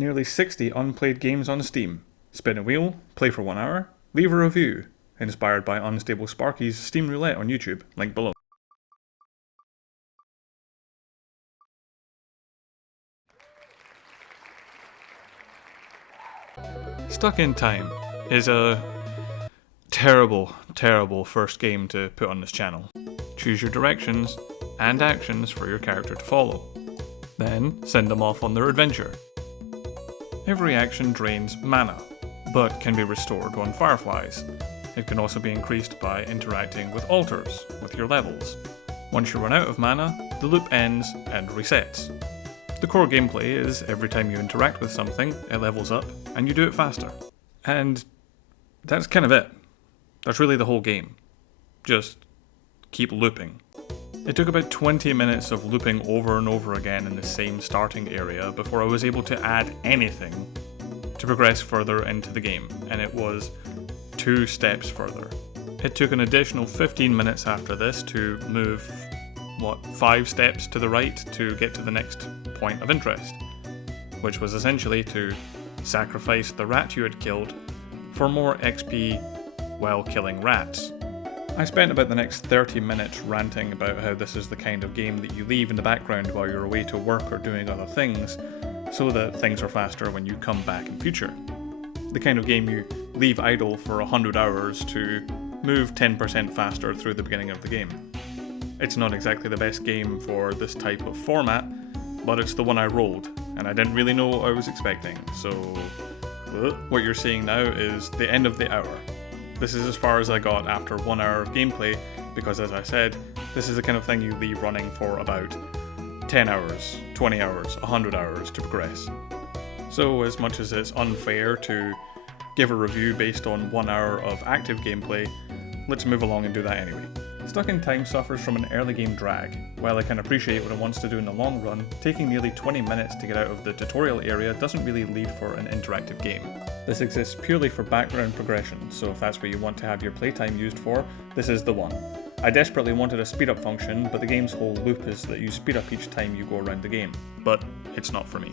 Nearly 60 unplayed games on Steam. Spin a wheel, play for 1 hour, leave a review. Inspired by Unstable Sparky's Steam Roulette on YouTube, link below. Stuck in Time is a terrible, terrible first game to put on this channel. Choose your directions and actions for your character to follow. Then send them off on their adventure. Every action drains mana, but can be restored on Fireflies. It can also be increased by interacting with altars, with your levels. Once you run out of mana, the loop ends and resets. The core gameplay is every time you interact with something, it levels up, and you do it faster. And that's kind of it. That's really the whole game. Just keep looping. It took about 20 minutes of looping over and over again in the same starting area before I was able to add anything to progress further into the game, and it was 2 steps further. It took an additional 15 minutes after this to move, 5 steps to the right to get to the next point of interest, which was essentially to sacrifice the rat you had killed for more XP while killing rats. I spent about the next 30 minutes ranting about how this is the kind of game that you leave in the background while you're away to work or doing other things, so that things are faster when you come back in future. The kind of game you leave idle for 100 hours to move 10% faster through the beginning of the game. It's not exactly the best game for this type of format, but it's the one I rolled, and I didn't really know what I was expecting, so what you're seeing now is the end of the hour. This is as far as I got after 1 hour of gameplay, because as I said, this is the kind of thing you leave running for about 10 hours, 20 hours, 100 hours to progress. So as much as it's unfair to give a review based on 1 hour of active gameplay, let's move along and do that anyway. Stuck in Time suffers from an early game drag. While I can appreciate what it wants to do in the long run, taking nearly 20 minutes to get out of the tutorial area doesn't really lead for an interactive game. This exists purely for background progression, so if that's what you want to have your playtime used for, this is the one. I desperately wanted a speed up function, but the game's whole loop is that you speed up each time you go around the game. But it's not for me.